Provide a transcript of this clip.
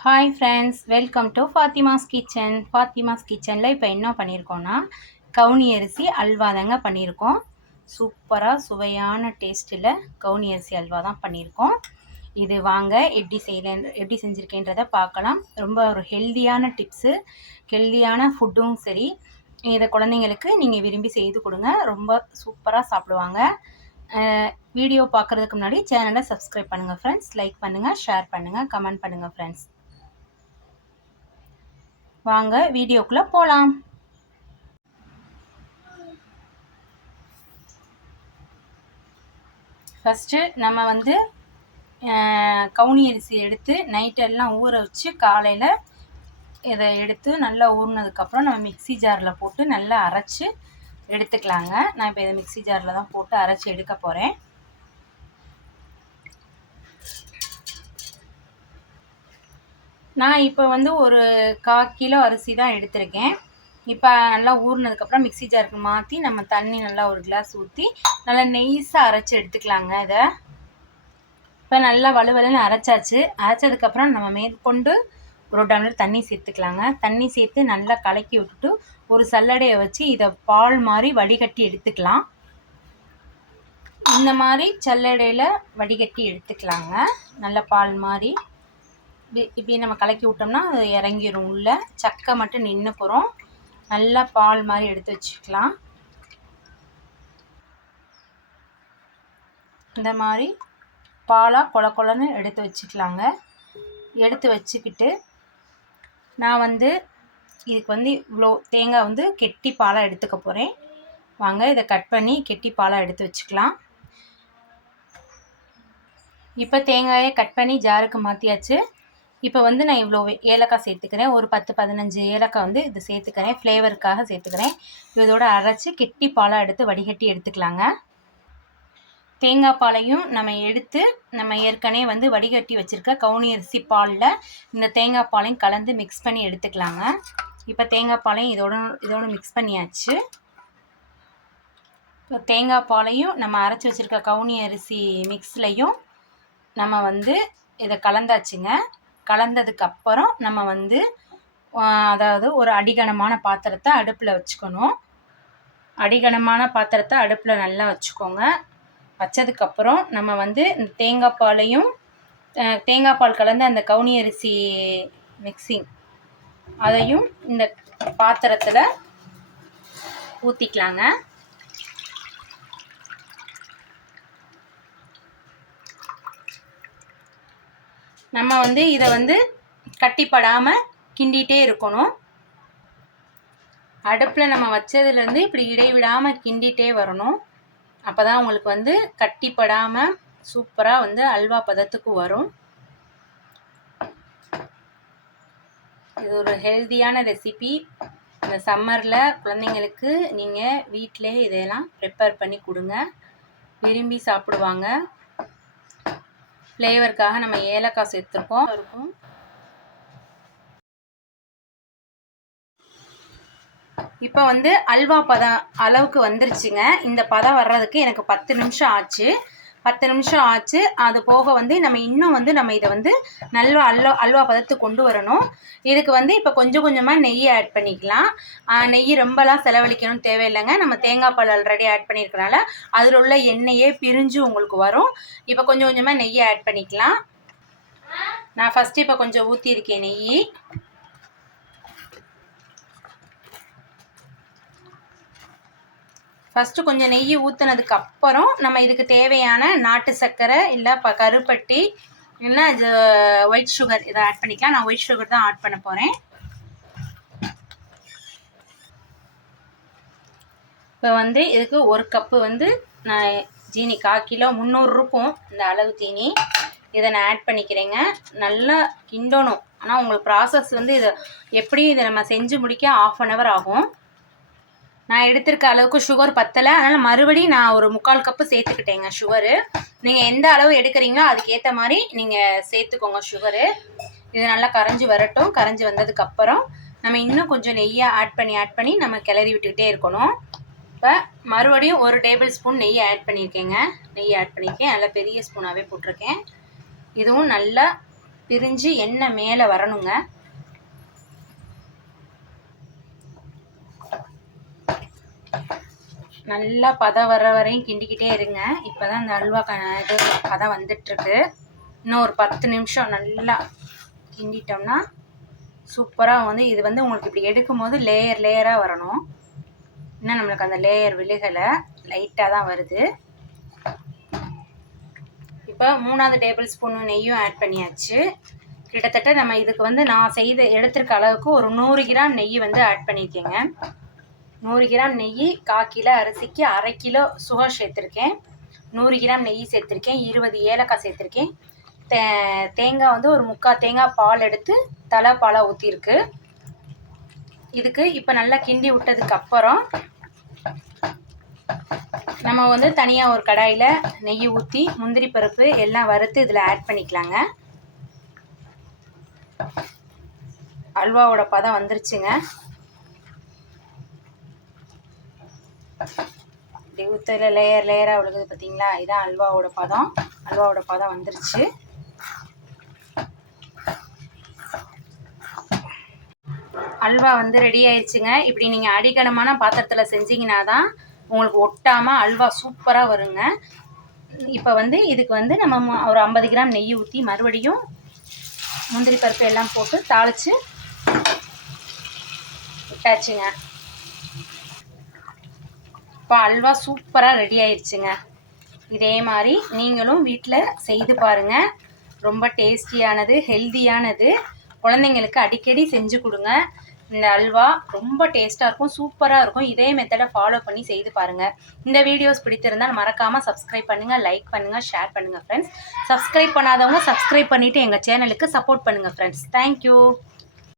Hi friends welcome to Fathima's kitchen Fathima's கிச்சனில் இப்போ என்ன பண்ணியிருக்கோன்னா கவுனி அரிசி அல்வா தாங்க பண்ணியிருக்கோம் சூப்பராக சுவையான டேஸ்ட்டில் கவுனி அரிசி அல்வா தான் பண்ணியிருக்கோம் இது வாங்க எப்படி செய்யல எப்படி செஞ்சுருக்கேன்றதை பார்க்கலாம். ரொம்ப ஒரு ஹெல்தியான டிப்ஸு ஹெல்தியான ஃபுட்டும் சரி இதை குழந்தைங்களுக்கு நீங்கள் விரும்பி செய்து கொடுங்க. ரொம்ப சூப்பராக சாப்பிடுவாங்க. வீடியோ பார்க்குறதுக்கு முன்னாடி சேனலை சப்ஸ்கிரைப் பண்ணுங்கள் ஃப்ரெண்ட்ஸ் லைக் பண்ணுங்கள் ஷேர் பண்ணுங்கள் கமெண்ட் பண்ணுங்கள் ஃப்ரெண்ட்ஸ் வாங்க வீடியோக்குள்ளே போகலாம் ஃபஸ்ட்டு நம்ம வந்து கவுனி அரிசி எடுத்து நைட்டெல்லாம் ஊற வச்சு காலையில் இதை எடுத்து நல்லா ஊறினதுக்கப்புறம் நம்ம மிக்சி ஜாரில் போட்டு நல்லா அரைச்சி எடுத்துக்கலாங்க. நான் இப்போ இதை மிக்சி ஜாரில் தான் போட்டு அரைச்சி எடுக்க போகிறேன் நான் இப்போ வந்து ஒரு கா கிலோ அரிசி தான் எடுத்திருக்கேன். இப்போ நல்லா ஊறினதுக்கப்புறம் மிக்சி ஜாருக்கு மாற்றி நம்ம தண்ணி நல்லா ஒரு கிளாஸ் ஊற்றி நல்லா நெய்ஸாக அரைச்சி எடுத்துக்கலாங்க இதை. இப்போ நல்லா வலுவலுன்னு அரைச்சாச்சு. அரைச்சதுக்கப்புறம் நம்ம மேற்கொண்டு ஒரு டம்ளர் தண்ணி சேர்த்துக்கலாங்க. தண்ணி சேர்த்து நல்லா கலக்கி விட்டுட்டு ஒரு சல்லடையை வச்சு இதை பால் மாதிரி வடிகட்டி எடுத்துக்கலாம். இந்த மாதிரி சல்லடையில் வடிகட்டி எடுத்துக்கலாங்க. நல்ல பால் மாதிரி. இப்படி நம்ம கலக்கி விட்டோம்னா அது இறங்கிடும் உள்ளே சக்கை மட்டும் நின்று போகிறோம் நல்லா பால் மாதிரி எடுத்து வச்சுக்கலாம். இந்த மாதிரி பாலாக கொல கொலன்னு எடுத்து வச்சுக்கலாங்க. எடுத்து வச்சுக்கிட்டு நான் வந்து இதுக்கு வந்து இவ்வளோ தேங்காய் வந்து கெட்டி பாலாக எடுத்துக்க போகிறேன் வாங்க இதை கட் பண்ணி கெட்டி பாலாக எடுத்து வச்சுக்கலாம். இப்போ தேங்காயை கட் பண்ணி ஜாருக்கு மாற்றியாச்சு இப்போ வந்து நான் இவ்வளோ ஏலக்காய் சேர்த்துக்கிறேன். ஒரு பத்து பதினஞ்சு ஏலக்காய் வந்து இது சேர்த்துக்கிறேன். ஃப்ளேவருக்காக சேர்த்துக்கிறேன். இதோட அரைச்சி கெட்டி பாலாக எடுத்து வடிகட்டி எடுத்துக்கலாங்க. தேங்காய் பாலையும் நம்ம எடுத்து நம்ம ஏற்கனவே வந்து வடிகட்டி வச்சுருக்க கவுனி அரிசி பாலில் இந்த தேங்காய் பாலையும் கலந்து மிக்ஸ் பண்ணி எடுத்துக்கலாங்க. இப்போ தேங்காய் பாலையும் இதோட இதோட மிக்ஸ் பண்ணியாச்சு. இப்போ தேங்காய் பாலையும் நம்ம அரைச்சி வச்சுருக்க கவுனி அரிசி மிக்ஸ்லையும் நம்ம வந்து இதை கலந்தாச்சுங்க. கலந்ததுக்கப்புறம் நம்ம வந்து அதாவது ஒரு அடிகனமான பாத்திரத்தை அடுப்பில் வச்சுக்கணும். அடிகனமான பாத்திரத்தை அடுப்பில் நல்லா வச்சுக்கோங்க. வச்சதுக்கப்புறம் நம்ம வந்து இந்த தேங்காய் பாலையும் தேங்காய் பால் கலந்த அந்த கவுனி அரிசி மிக்சிங் அதையும் இந்த பாத்திரத்தில் ஊற்றிக்கலாங்க நம்ம வந்து இதை வந்து கட்டிப்படாமல் கிண்டிகிட்டே இருக்கணும். அடுப்பில் நம்ம வச்சதுலேருந்து இப்படி இடைவிடாமல் கிண்டிகிட்டே வரணும். அப்போ தான் உங்களுக்கு வந்து கட்டிப்படாமல் சூப்பராக வந்து அல்வா பதத்துக்கு வரும். இது ஒரு ஹெல்த்தியான ரெசிபி. இந்த சம்மரில் குழந்தைங்களுக்கு நீங்கள் வீட்டிலே இதையெல்லாம் ப்ரிப்பேர் பண்ணி கொடுங்க. விரும்பி சாப்பிடுவாங்க. ஃப்ளேவருக்காக நம்ம ஏலக்காய் சேர்த்துருக்கோம். இருக்கும். இப்போ வந்து அல்வா பதம் அளவுக்கு வந்துருச்சுங்க. இந்த பதம் வர்றதுக்கு எனக்கு பத்து நிமிஷம் ஆச்சு. பத்து நிமிஷம் ஆச்சு. அது போக வந்து நம்ம இன்னும் வந்து நம்ம இதை வந்து நல்லா அல்வா அல்வா பதத்துக்கு கொண்டு வரணும். இதுக்கு வந்து இப்போ கொஞ்சம் கொஞ்சமாக நெய் ஆட் பண்ணிக்கலாம். நெய் ரொம்பலாம் செலவழிக்கணும் தேவையில்லைங்க. நம்ம தேங்காய் பால் ஆல்ரெடி ஆட் பண்ணியிருக்கனால அதில் உள்ள எண்ணெயே பிரிஞ்சு உங்களுக்கு வரும். இப்போ கொஞ்சம் கொஞ்சமாக நெய்யை ஆட் பண்ணிக்கலாம். நான் ஃபஸ்ட்டு இப்போ கொஞ்சம் ஊற்றியிருக்கேன் நெய். ஃபஸ்ட்டு கொஞ்சம் நெய் ஊற்றுனதுக்கு அப்புறம் நம்ம இதுக்கு தேவையான நாட்டு சர்க்கரை இல்லை ப கருப்பட்டி இல்லை இது ஒயிட் சுகர் இதை ஆட் பண்ணிக்கலாம். நான் ஒயிட் சுகர் தான் ஆட் பண்ண போகிறேன் இப்போ வந்து இதுக்கு ஒரு கப்பு வந்து நான் ஜீனி கால் கிலோ முந்நூறு இருக்கும். இந்த அளவு ஜீனி இதை நான் ஆட் பண்ணிக்கிறேங்க. நல்லா கிண்டணும். ஆனால் உங்களுக்கு ப்ராசஸ் வந்து இதை எப்படியும் இதை நம்ம செஞ்சு முடிக்க ஆஃப் அன் ஹவர் ஆகும். நான் எடுத்திருக்க அளவுக்கு சுகர் பத்தலை. அதனால் மறுபடியும் நான் ஒரு முக்கால் கப்பு சேர்த்துக்கிட்டேங்க சுகரு நீங்கள் எந்த அளவு எடுக்கிறீங்களோ அதுக்கேற்ற மாதிரி நீங்கள் சேர்த்துக்கோங்க சுகரு இது நல்லா கரைஞ்சி வரட்டும். கரைஞ்சி வந்ததுக்கப்புறம் நம்ம இன்னும் கொஞ்சம் நெய்யை ஆட் பண்ணி ஆட் பண்ணி நம்ம கிளறி விட்டுக்கிட்டே இருக்கணும். இப்போ மறுபடியும் ஒரு டேபிள் ஸ்பூன் நெய் ஆட் பண்ணியிருக்கேங்க. நெய் ஆட் பண்ணியிருக்கேன். நல்லா பெரிய ஸ்பூனாகவே போட்டிருக்கேன். இதுவும் நல்லா பிரிஞ்சு எண்ணெய் மேலே வரணுங்க. நல்லா பதம் வர வரையும் கிண்டிக்கிட்டே இருங்க. இப்போ தான் இந்த அல்வா க இது பதம் வந்துட்டுருக்கு. இன்னும் ஒரு பத்து நிமிஷம் நல்லா கிண்டிட்டோம்னா சூப்பராக வந்து இது வந்து உங்களுக்கு இப்படி எடுக்கும் போது லேயர் லேயராக வரணும். இன்னும் நம்மளுக்கு அந்த லேயர் விழுகலை. லைட்டாக தான் வருது. இப்போ மூணாவது டேபிள் ஸ்பூன் நெய்யும் ஆட் பண்ணியாச்சு. கிட்டத்தட்ட நம்ம இதுக்கு வந்து நான் செய்த எடுத்திருக்க அளவுக்கு ஒரு நூறு கிராம் நெய் வந்து ஆட் பண்ணியிருக்கேங்க. நூறு கிராம் நெய் கா கிலோ அரிசிக்கு அரை கிலோ சுகர் சேர்த்துருக்கேன். நூறு கிராம் நெய் சேர்த்துருக்கேன் இருபது ஏலக்காய் சேர்த்துருக்கேன். தே தேங்காய் வந்து ஒரு முக்கால் தேங்காய் பால் எடுத்து தலை பாலாக ஊற்றிருக்கு இதுக்கு இப்போ நல்லா கிண்டி விட்டதுக்கு அப்புறம் நம்ம வந்து தனியாக ஒரு கடாயில் நெய் ஊற்றி முந்திரி பருப்பு எல்லாம் வறுத்து இதில் ஆட் பண்ணிக்கலாங்க. அல்வாவோட பதம் வந்துருச்சுங்க. இப்படி ஊற்றுல லேயர் லேயராக விழுகுது பார்த்தீங்களா இதுதான் அல்வாவோட பதம். அல்வாவோட பதம் வந்துருச்சு. அல்வா வந்து ரெடி ஆயிடுச்சுங்க. இப்படி நீங்கள் அடிக்கடமான பாத்திரத்தில் செஞ்சீங்கன்னா தான் உங்களுக்கு ஒட்டாமல் அல்வா சூப்பராக வருங்க. இப்போ வந்து இதுக்கு வந்து நம்ம ஒரு ஐம்பது கிராம் நெய் ஊற்றி மறுபடியும் முந்திரி பருப்பு எல்லாம் போட்டு தாளித்து விட்டாச்சுங்க. இப்போ அல்வா சூப்பராக ரெடி ஆயிடுச்சுங்க இதே மாதிரி நீங்களும் வீட்டில் செய்து பாருங்கள் ரொம்ப டேஸ்டியானது ஹெல்தியானது குழந்தைங்களுக்கு அடிக்கடி செஞ்சு கொடுங்க. இந்த அல்வா ரொம்ப டேஸ்ட்டாக இருக்கும் சூப்பராக இருக்கும். இதே மெத்தடை ஃபாலோ பண்ணி செய்து பாருங்கள் இந்த வீடியோஸ் பிடித்திருந்தால் மறக்காமல் சப்ஸ்கிரைப் பண்ணுங்கள் லைக் பண்ணுங்கள் ஷேர் பண்ணுங்கள் ஃப்ரெண்ட்ஸ் சப்ஸ்கிரைப் பண்ணாதவங்க சப்ஸ்கிரைப் பண்ணிவிட்டு எங்கள் சேனலுக்கு சப்போர்ட் பண்ணுங்கள் ஃப்ரெண்ட்ஸ் தேங்க்யூ